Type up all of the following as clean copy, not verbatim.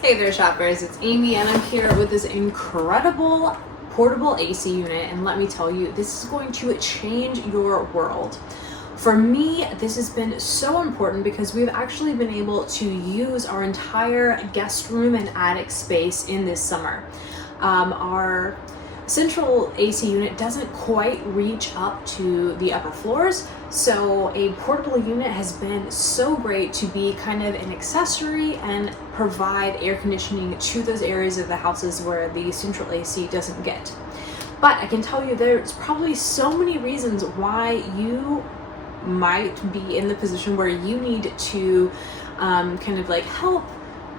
Hey there shoppers, it's Amy and I'm here with this incredible portable AC unit, and let me tell you, this is going to change your world. For me, this has been so important because we've actually been able to use our entire guest room and attic space in this summer. Our central AC unit doesn't quite reach up to the upper floors, so a portable unit has been so great to be kind of an accessory and provide air conditioning to those areas of the houses where the central AC doesn't get. But I can tell you there's probably so many reasons why you might be in the position where you need to kind of like help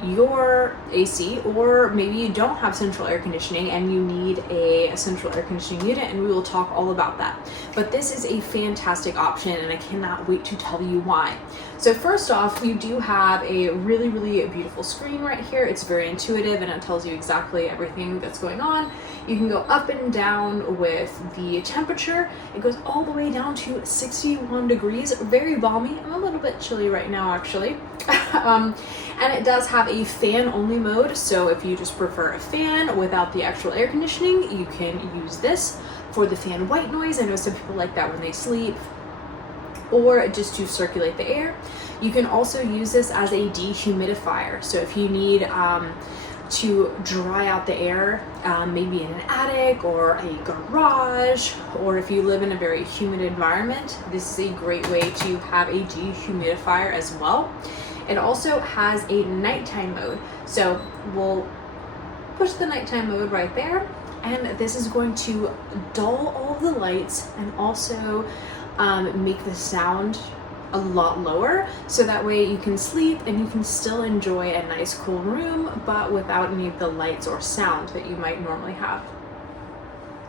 your AC, or maybe you don't have central air conditioning and you need a central air conditioning unit, and we will talk all about that. But this is a fantastic option and I cannot wait to tell you why. So first off, you do have a really beautiful screen right here. It's very intuitive and it tells you exactly everything that's going on. You can go up and down with the temperature. It goes all the way down to 61 degrees, very balmy. I'm a little bit chilly right now actually. And it does have a fan only mode, so if you just prefer a fan without the actual air conditioning, you can use this for the fan white noise. I know some people like that when they sleep, or just to circulate the air. You can also use this as a dehumidifier, so if you need to dry out the air, maybe in an attic or a garage, or if you live in a very humid environment, this is a great way to have a dehumidifier as well. It also has a nighttime mode, so we'll push the nighttime mode right there, and this is going to dull all of the lights and also make the sound a lot lower, so that way you can sleep and you can still enjoy a nice cool room, but without any of the lights or sound that you might normally have.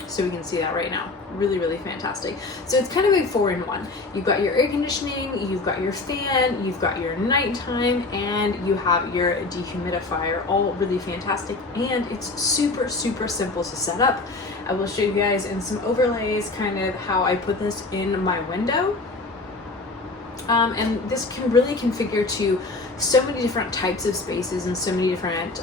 So we can see that right now. Really fantastic. So it's kind of a 4-in-1. You've got your air conditioning, you've got your fan, you've got your nighttime, and you have your dehumidifier, all really fantastic. And it's super simple to set up. I will show you guys in some overlays kind of how I put this in my window. And this can really configure to so many different types of spaces and so many different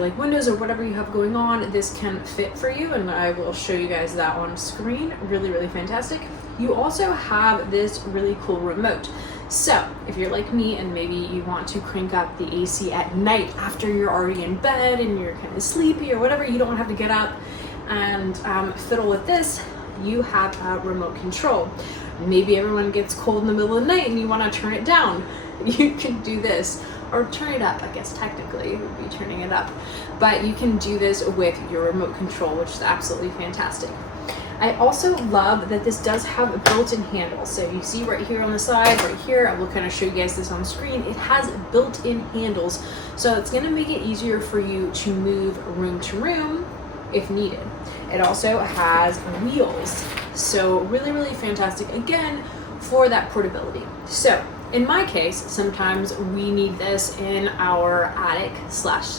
like windows or whatever you have going on. This can fit for you, and I will show you guys that on screen. Really fantastic. You also have this really cool remote. So if you're like me and maybe you want to crank up the AC at night after you're already in bed and you're kind of sleepy or whatever, you don't have to get up and fiddle with this, you have a remote control. Maybe everyone gets cold in the middle of the night and you want to turn it down. You can do this, or turn it up. I guess technically it would be turning it up, but you can do this with your remote control, which is absolutely fantastic. I also love that this does have built-in handles. So you see right here on the side, right here, I will kind of show you guys this on screen. It has built-in handles, so it's going to make it easier for you to move room to room if needed. It also has wheels, so really fantastic, again, for that portability. So in my case, sometimes we need this in our attic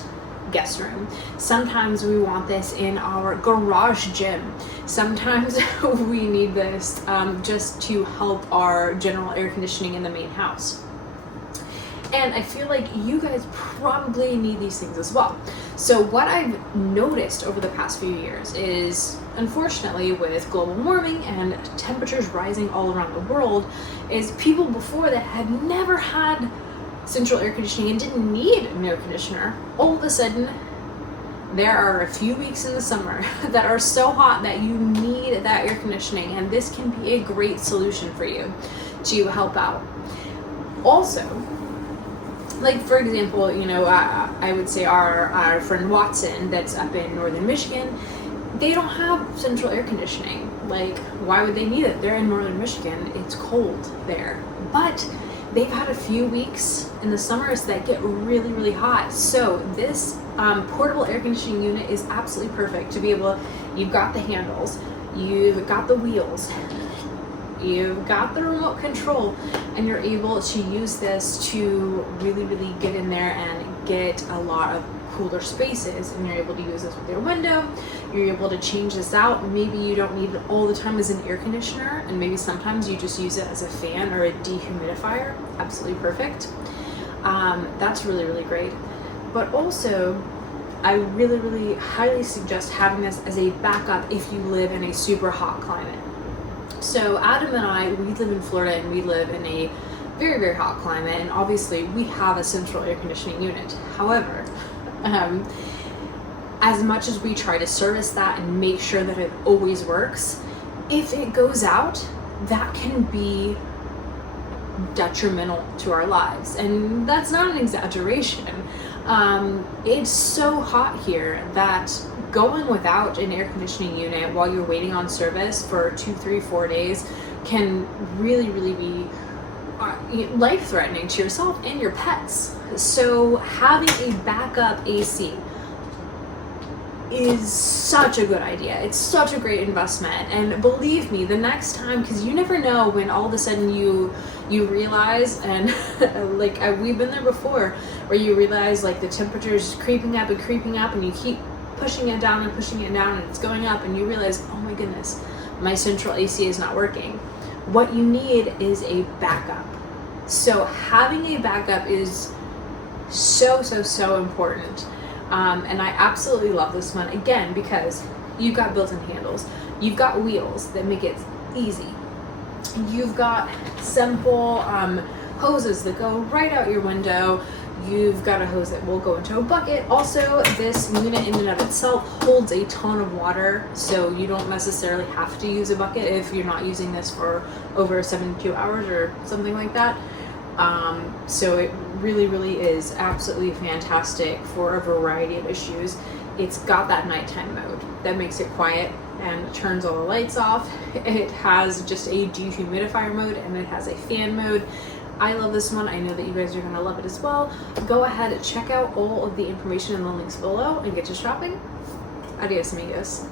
/ guest room. Sometimes we want this in our garage gym. Sometimes we need this just to help our general air conditioning in the main house. And I feel like you guys probably need these things as well. So what I've noticed over the past few years is, unfortunately, with global warming and temperatures rising all around the world, is people before that had never had central air conditioning and didn't need an air conditioner, all of a sudden there are a few weeks in the summer that are so hot that you need that air conditioning, and this can be a great solution for you to help out. Also, like for example, I would say our friend Watson that's up in northern Michigan, they don't have central air conditioning. Like, why would they need it? They're in northern Michigan, it's cold there. But they've had a few weeks in the summers that get really hot. So this portable air conditioning unit is absolutely perfect to be able, you've got the handles, you've got the wheels, you've got the remote control, and you're able to use this to really get in there and get a lot of cooler spaces, and you're able to use this with your window. You're able to change this out. Maybe you don't need it all the time as an air conditioner, and maybe sometimes you just use it as a fan or a dehumidifier. Absolutely perfect. That's really great. but also I really, really highly suggest having this as a backup if you live in a super hot climate. So Adam and I, we live in Florida and we live in a very, very hot climate, and obviously we have a central air conditioning unit. However, as much as we try to service that and make sure that it always works, if it goes out, that can be detrimental to our lives. And that's not an exaggeration. It's so hot here that going without an air conditioning unit while you're waiting on service for 2, 3, 4 days can really, really be life-threatening to yourself and your pets. So having a backup AC is such a good idea. It's such a great investment, and believe me, the next time, because you never know when all of a sudden you realize, and like we've been there before, where you realize like the temperature is creeping up and you keep pushing it down and it's going up, and you realize, oh my goodness, my central AC is not working. What you need is a backup. So having a backup is so important. And I absolutely love this one, again, because you've got built-in handles, you've got wheels that make it easy, you've got simple hoses that go right out your window, you've got a hose that will go into a bucket. Also, this unit in and of itself holds a ton of water, so you don't necessarily have to use a bucket if you're not using this for over 72 hours or something like that. So it really is absolutely fantastic for a variety of issues. It's got that nighttime mode that makes it quiet and turns all the lights off. It has just a dehumidifier mode, and it has a fan mode. I love this one. I know that you guys are going to love it as well. Go ahead and check out all of the information in the links below and get to shopping. Adios, amigos.